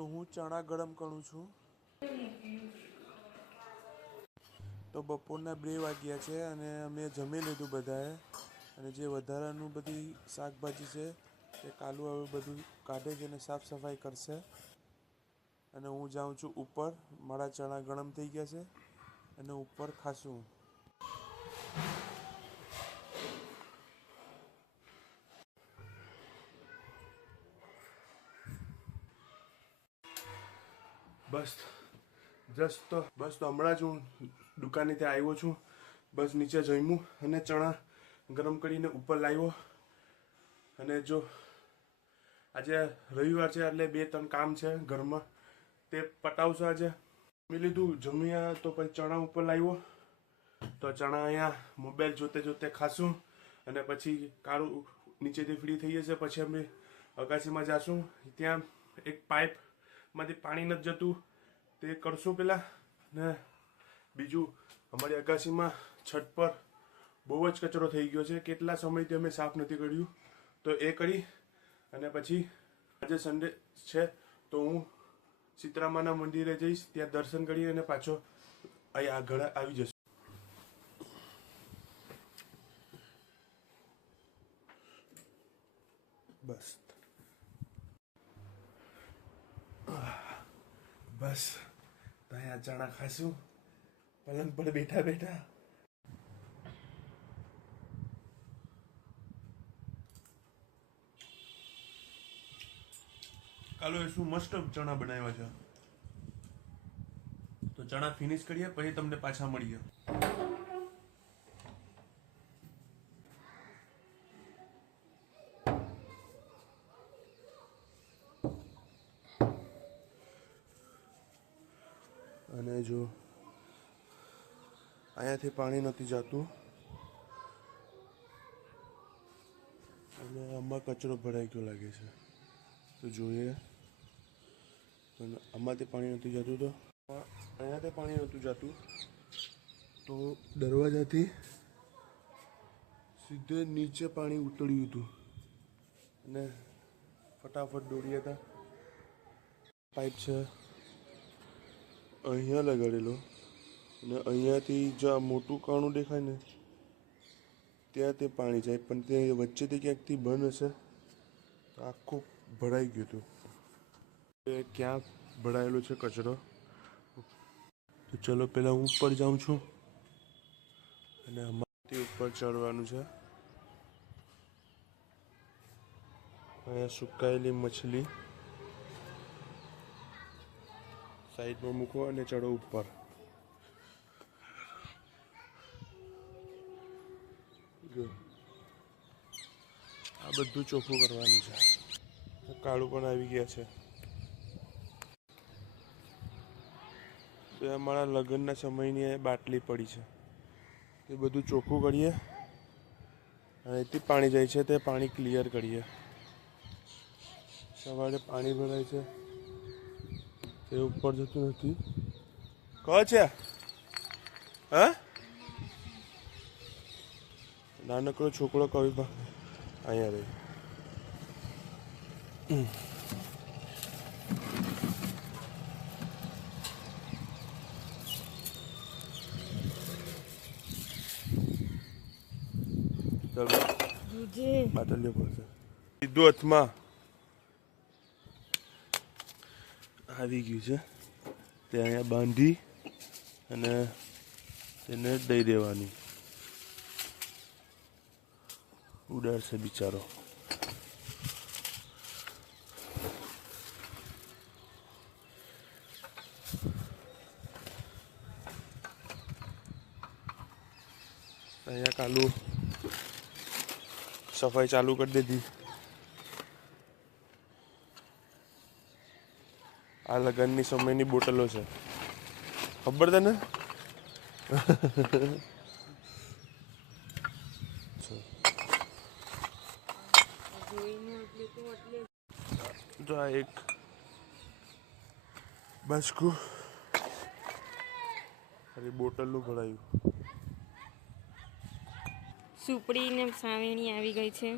તો હું ચણા ગરમ કરું છું. તો બપોરના 2 વાગ્યા છે અને અમે જમી લીધું બધાએ. અને જે વધારાનું બધી શાકભાજી છે તે કાલુ હવે બધું કાઢે છે અને સાફ સફાઈ કરશે. અને હું જાઉં છું ઉપર. મારા ચણા ગરમ થઈ ગયા છે અને ઉપર ખાશું. બસ તો હમણાં જ હું દુકાનેથી આવ્યો છું. બસ નીચે જમ્યું અને ચણા ગરમ કરીને ઉપર લાવ્યો. અને જો આજે રવિવાર છે એટલે 2-3 કામ છે ઘરમાં, તે પટાવશું આજે. જમી લીધું, જમ્યા તો પછી ચણા ઉપર લાવ્યો. તો ચણા અહીંયા મોબાઈલ જોતે જોતે ખાશું અને પછી કાળું નીચેથી ફ્રી થઈ જશે. પછી અમે અગાસીમાં જાશું. ત્યાં એક પાઇપમાંથી પાણી નથી જતું તે કરશું પહેલાં. ને બીજું, અમારી અગાસીમાં છત પર બહુ જ કચરો થઈ ગયો છે. કેટલા સમયથી અમે સાફ નથી કર્યું, તો એ કરી અને પછી આજે સન્ડે છે તો હું સીતરામાના મંદિરે જઈશ. ત્યાં દર્શન કરી અને પાછો અહીં આગળ આવી જશું. બસ તો અહીંયા ચણા ખાશું પલંગ પર બેઠા બેઠા. કાલો શું મસ્ત ચણા બનાવ્યા છે. તો ચણા ફિનિશ કરીએ પછી તમને પાછા મળીએ. અને જો અહીંયાથી પાણી નથી જતું અને આમાં કચરો ભરાઈ ગયો લાગે છે. તો જોઈએ, પણ આમાંથી પાણી નથી જતું. તો અહીંયાથી પાણી નહોતું જતું તો દરવાજાથી સીધે નીચે પાણી ઉતર્યું હતું અને ફટાફટ દોડ્યા હતા. પાઇપ છે અહીંયા લગાડેલો અને અહીંયાથી જો આ મોટું કાણું દેખાય ને ત્યાં તે પાણી જાય, પણ તે વચ્ચેથી ક્યાંકથી બંધ હશે તો આખું ભરાઈ ગયું હતું. એ ક્યાં ભરાયેલો છે કચરો. તો ચલો પહેલાં હું ઉપર જાઉં છું અને અમારાથી ઉપર ચડવાનું છે. અહીંયા સુકાયેલી મછલી સાઈડમાં મૂકો અને ચડો ઉપર. જો આ બધું ચોખ્ખું કરવાનું છે. કાળું પણ આવી ગયા છે. તો અમારા લગ્નના સમયની બાટલી પડી છે, તે બધું ચોખ્ખું કરીએ. અહીંથી પાણી જાય છે તે પાણી ક્લિયર કરીએ. સવારે પાણી ભરાય છે તે ઉપર જતું નથી. કહો છે હા, નાનકડો છોકરો કવિ અહીંયા રહે. બાટલીઓ પડશે સીધું હાથમાં આવી ગયું છે. તે અહીંયા બાંધી અને તેને દઈ દેવાની. ઉડાડશે બિચારો. અહીંયા કાલુ સફાઈ ચાલુ કરી દીધી. આ લગ્નની સમયની બોટલો છે, ખબર તને? જો આ એક બાજકું ખાલી બોટલનું ભરાયું. સુપડી ને સાવેણી આવી ગઈ છે.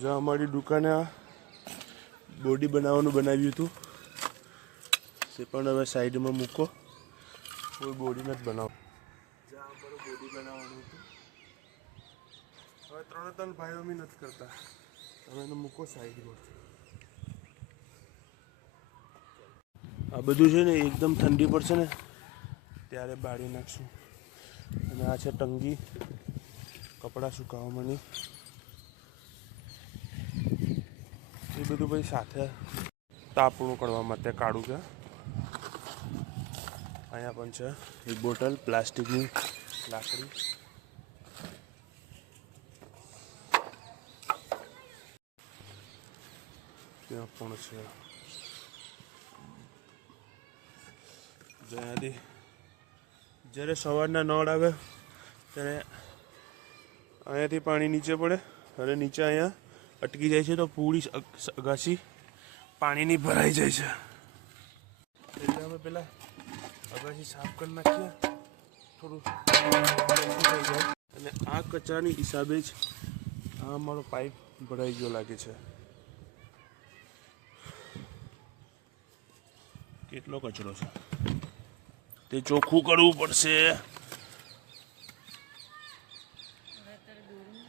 જો અમારી દુકાને આ બોડી બનાવવાનું બનાવ્યું હતું તે પણ હવે સાઈડમાં મૂકો, કોઈ બોડી નથી બનાવ. જ્યાં અમારું બોડી બનાવવાનું હતું હવે 3 ભાઈઓ બી નથી કરતા, તમે એને મૂકો સાઈડમાં. આ બધું છે ને એકદમ ઠંડી પડશે ને ત્યારે બાળી નાખશું. અને આ છે ટંગી કપડાં સુકાવવાની. એ બધું ભાઈ સાથે તાપણું કરવા માટે કાઢું છે. અહીંયા પણ છે એક બોટલ પ્લાસ્ટિકની લાકડી. ત્યાં પણ છે જ્યાંથી જ્યારે સવારના નળ આવે ત્યારે અહીંયાથી પાણી નીચે પડે અને નીચે અહીંયા અટકી જાય છે તો પૂરી અગાસી પાણીની ભરાઈ જાય છે. એટલે અમે પેલા અગાસી સાફ કરી નાખીએ, થોડું થઈ જાય. અને આ કચરાની હિસાબે જ આ અમારો પાઇપ ભરાઈ ગયો લાગે છે. કેટલો કચરો છે તે ચોખ્ખું કરવું પડશે.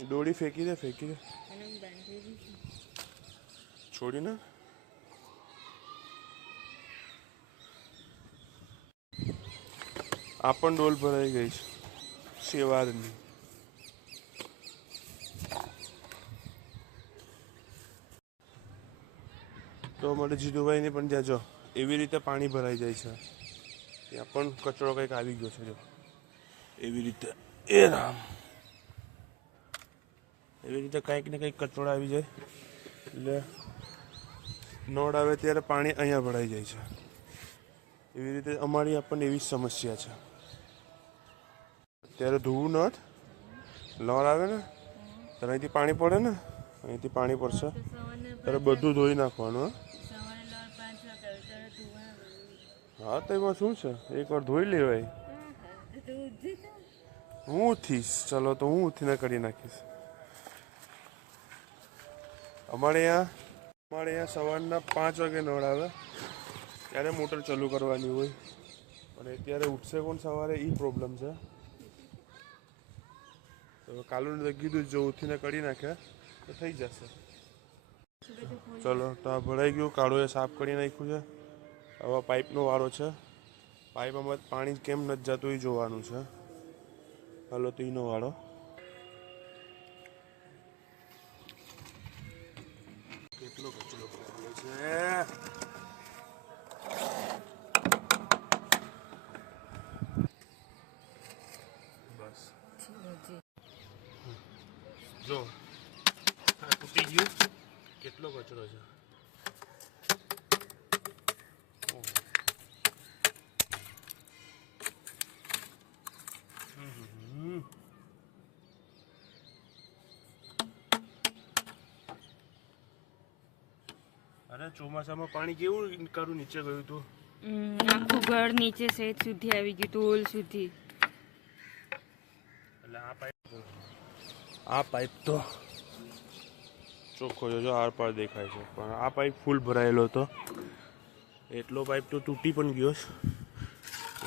દોડી ફેંકી દે છોડી ને. આ પણ ડોલ ભરાઈ ગઈ છે શેવાળની. તો અમારે જીતુભાઈની પણ ત્યાં જો એવી રીતે પાણી ભરાઈ જાય છે. ત્યાં પણ કચરો કંઈક આવી ગયો છે જો એવી રીતે. એ રામ, એવી રીતે કંઈક ને કંઈક કચરો આવી જાય એટલે નળ આવે ત્યારે પાણી અહીંયા ભરાઈ જાય છે. એવી રીતે અમારી આપણને એવી સમસ્યા છે. અત્યારે ધોવું નથ, નળ આવે ને ત્યારે અહીંથી પાણી પડે ને, અહીંથી પાણી પડશે ત્યારે બધું ધોઈ નાખવાનું. હા તો એમાં શું છે, એકવાર ધોઈ લેવાય. હું ઉઠીશ, ચલો તો હું ઉઠીને કરી નાખીશ. અમારે અહીંયા સવારના 5 વાગે નળ આવે ત્યારે મોટર ચાલુ કરવાની હોય, અને અત્યારે ઉઠશે કોણ સવારે એ પ્રોબ્લેમ છે. તો કાલુને તો કીધું જો ઉઠીને કરી નાખે તો થઈ જશે. ચલો તો આ ભરાઈ ગયું, કાળુએ સાફ કરી નાખ્યું છે. હવે પાઇપનો વારો છે. પાઇપમાં પાણી કેમ નથી જતું એ જોવાનું છે. હાલો તો એનો વાળો. કેટલો કચરો ભરેલો છે. બસ જો આ તૂટી ગયું, કેટલો કચરો છે. અરે ચોમાસામાં પાણી કેવું કરું નીચે ગયું હતું. આખું ઘર નીચે સેજ સુધી આવી ગયું, ટોલ સુધી. એટલે આ પાઇપ તો ચોખ્ખો જો આર પાર દેખાય છે, પણ આ પાઇપ ફૂલ ભરાયેલો હતો. એટલો પાઇપ તો તૂટી પણ ગયો છે.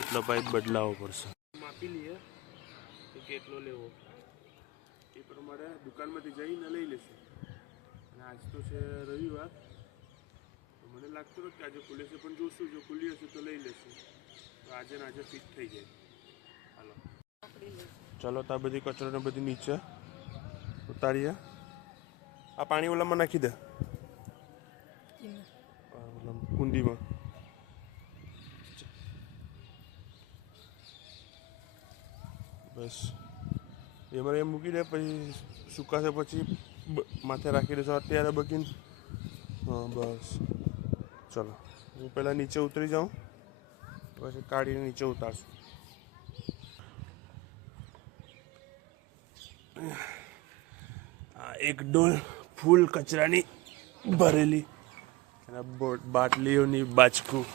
એટલો પાઇપ બદલાવવો પડશે. માપી લઈએ તો કેટલો લેવો એ પ્રમાણે દુકાનમાંથી જઈને લઈ લેશું. અને આજ તો છે રવિવાર, મને લાગતું નથી કે આજે ખુલે છે, પણ જોશું જો ખુલી હશે તો લઈ લેશું. તો આજે ને આજે ફિટ થઈ જાય. હાલો ચાલો તો આ બધી કચરો ને બધી નીચે ઉતારીએ. આ પાણી ઓલામાં નાખી દે, કુંડીમાં. બસ એમાં એમ મૂકી દે, પછી સુકાશે પછી માથે રાખી દેશો. અત્યારે બકીને હા બસ ચલો હું પહેલાં નીચે ઉતરી જાઉં, પછી કાઢીને નીચે ઉતારશું. આ એક ડોલ ફૂલ કચરાની ભરેલી અને બાટલીઓની બાચકું.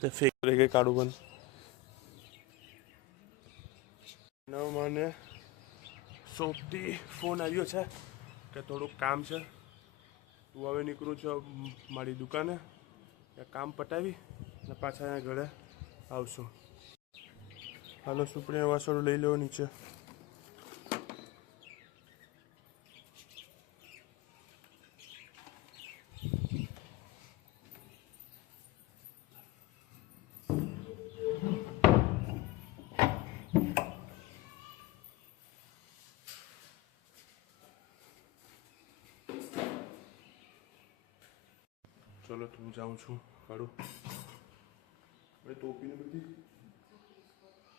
તે ફેક રહી ગઈ કાઢું બંધ. મને શોપથી ફોન આવ્યો છે કે થોડુંક કામ છે, તું હવે નીકળું છું મારી દુકાને, કામ પટાવી ને પાછા અહીંયા ઘરે આવશું. હાલો સુપડીને વાસણો લઈ લેવો નીચે. ચલો તો હું જાઉં છું. કાઢું હવે ટોપીને બધી.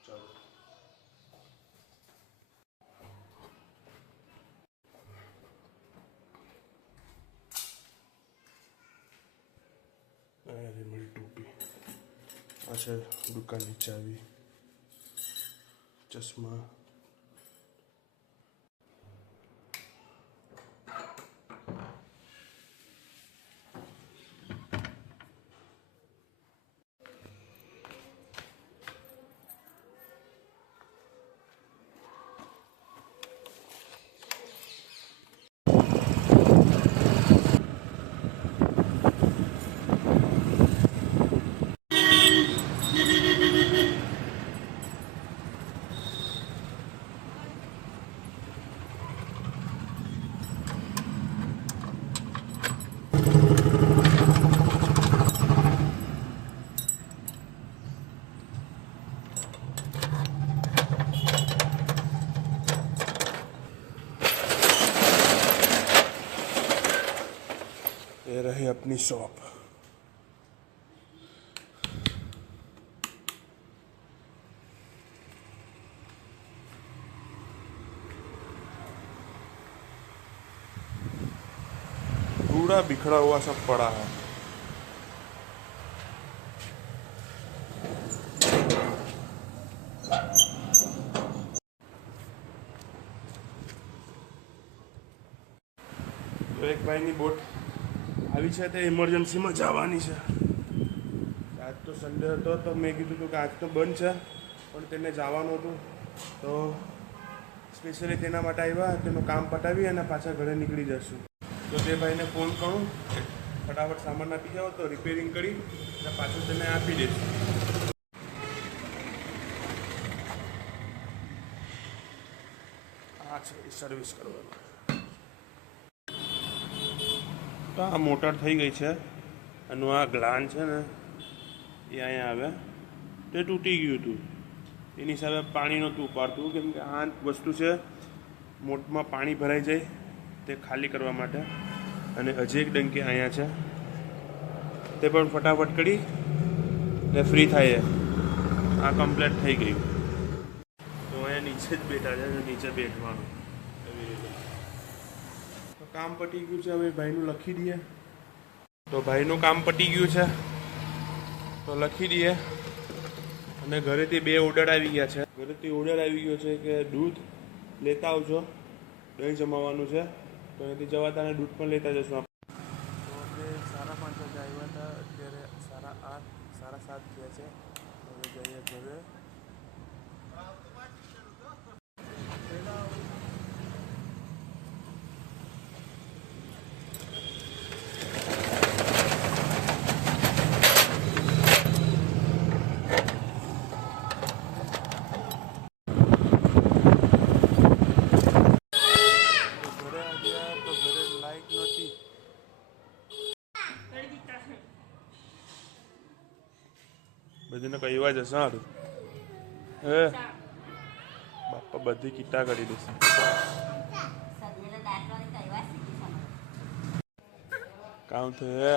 ચાલો અરે મારી ટોપી આ છે દુકાનની ચાવી, ચશ્મા. ये रही अपनी शॉप. कूड़ा बिखरा हुआ सब पड़ा है. तो एक भाई ની બોટ આવી છે, તે ઇમરજન્સીમાં જવાની છે. આજ તો સન્ડે હતો તો મેં કીધું હતું કે આજ તો બંધ છે, પણ તેને જવાનું હતું તો સ્પેશિયલી તેના માટે આવ્યા. તેનું કામ પટાવી અને પાછા ઘરે નીકળી જશું. તો તે ભાઈને ફોન કરું, ફટાફટ સામાન આપી જાઓ તો રિપેરિંગ કરી અને પાછું તેને આપી દઈશું. આ છે સર્વિસ કરવાનું. તો આ મોટર થઈ ગઈ છે, એનું આ ગ્લાન છે ને એ અહીંયા આવે, તે તૂટી ગયું હતું. એની હિસાબે પાણી નહોતું ઉપાડતું, કેમ કે આ વસ્તુ છે મોટમાં પાણી ભરાઈ જાય તે ખાલી કરવા માટે. અને હજી એક ડંકી અહીંયા છે, તે પણ ફટાફટ કરી ને ફ્રી થાય. આ કમ્પ્લીટ થઈ ગયું. તો અહીંયા નીચે જ બેઠા છે, નીચે બેઠવાનું એવી રીતે. તો કામ પતી ગયું છે, હવે ભાઈનું લખી દઈએ. તો ભાઈનું કામ પતી ગયું છે તો લખી દઈએ. અને ઘરેથી 2 ઓર્ડર આવી ગયા છે. ઘરેથી ઓર્ડર આવી ગયો છે કે દૂધ લેતા આવજો, દહીં જમાવાનું છે, તો અહીંથી જવાતા અને દૂધ પણ લેતા જશું. તો આપણે 5:30 વાગે આવ્યા હતા, અત્યારે 8:30 7:30 થયા છે. હવે જઈએ ઘરે. બધીને કહેવા જશે સારું. હે બાપા બધી કીટા કરી દેશે. કામ થયે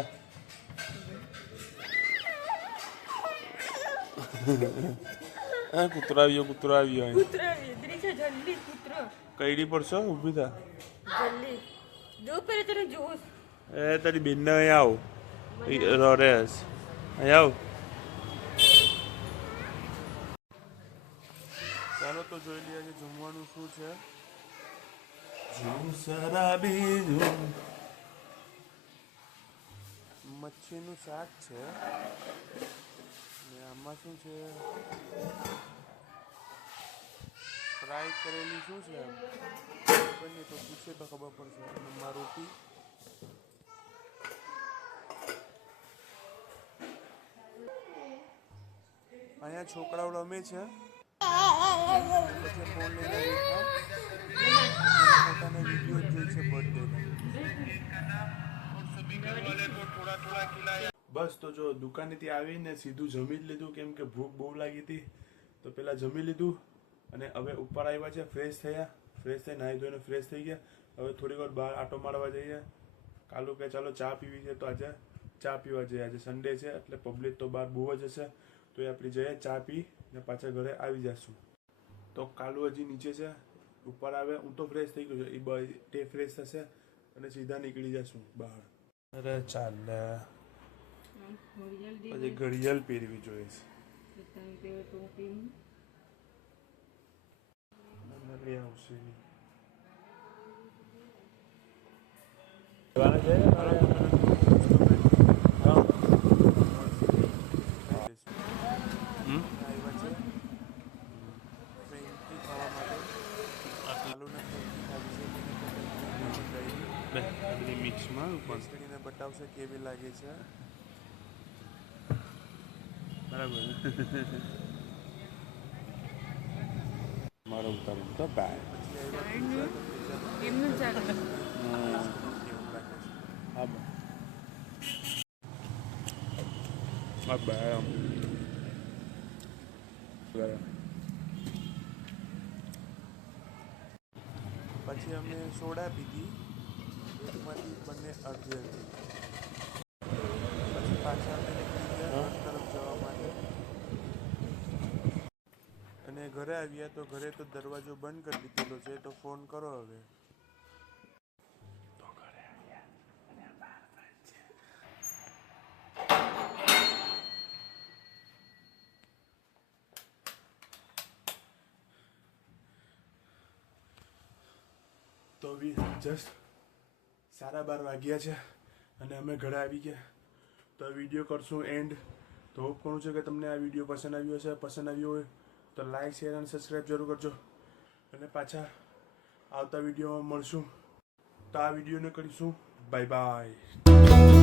કૂતરો આવ્યો કઈડી પડશો ઊભી થા. એ તારી બેન ને અહીંયા આવ રોરેસ, અહીંયા આવ. ચાલો તો જોઈ લઈએ કે જમવાનું શું છે. મચ્છીનું શાક છે ને આમાં શું છે ફ્રાય કરેલી શું છે ખબર નહીં, તો પૂછે તો ખબર પડશે. અને માં રોટી, અહીંયા છોકરાઓ રમે છે. પછી ફોન લઈને પોતાના વિડીયો જોઈ છે બર્થડે. બસ તો જો દુકાનેથી આવીને સીધું જમી જ લીધું, કેમ કે ભૂખ બહુ લાગી હતી. તો પહેલાં જમી લીધું અને હવે ઉપર આવ્યા છે, ફ્રેશ થયા. ફ્રેશ થઈ નાહી ધોઈને ફ્રેશ થઈ ગયા. હવે થોડી વાર બહાર આટો મારવા જઈએ. કાલુ કે ચાલો ચા પીવી છે, તો આજે ચા પીવા જઈએ. આજે સન્ડે છે એટલે પબ્લિક તો બહાર બહુ જ હશે, તો એ આપણે જઈએ ચા પી ને પાછા ઘરે આવી જઈશું. તો કાલુ હજી નીચે છે, ઉપર આવે. હું તો ફ્રેશ થઈ ગયો છું, એ ફ્રેશ થશે અને સીધા નીકળી જશું બહાર. અરે ચાલ, પછી ઘડિયાળ પહેરવી જોઈએ છે. આવશે મિક્સમાં કરીને બતાવશે કેવી લાગે છે. બરાબર. મારો ઉતારું તો બાય. એમનું ચાલે. હા બાય. પછી અમે સોડા પીધી, એમાંથી બંને અડધી હતી. પછી પાછા અમે નીકળી ગયા ઘર તરફ જવા માટે. અને ઘરે આવ્યા તો ઘરે તો દરવાજો બંધ કરી દીધેલો છે, તો ફોન કરો હવે. તો ઘરે આવ્યા અને બહાર બંધ છે. તો બી જસ્ટ 12:30 વાગ્યા છે અને અમે ઘરે આવી ગયા. તો આ વિડીયો કરશું એન્ડ. તો હોપ કરું છું કે તમને આ વિડીયો પસંદ આવ્યો હશે. પસંદ આવ્યો હોય તો લાઈક, શેર અને સબસ્ક્રાઈબ જરૂર કરજો. અને પાછા આવતા વિડીયોમાં મળશું. તો આ વિડીયોને કરીશું બાય બાય.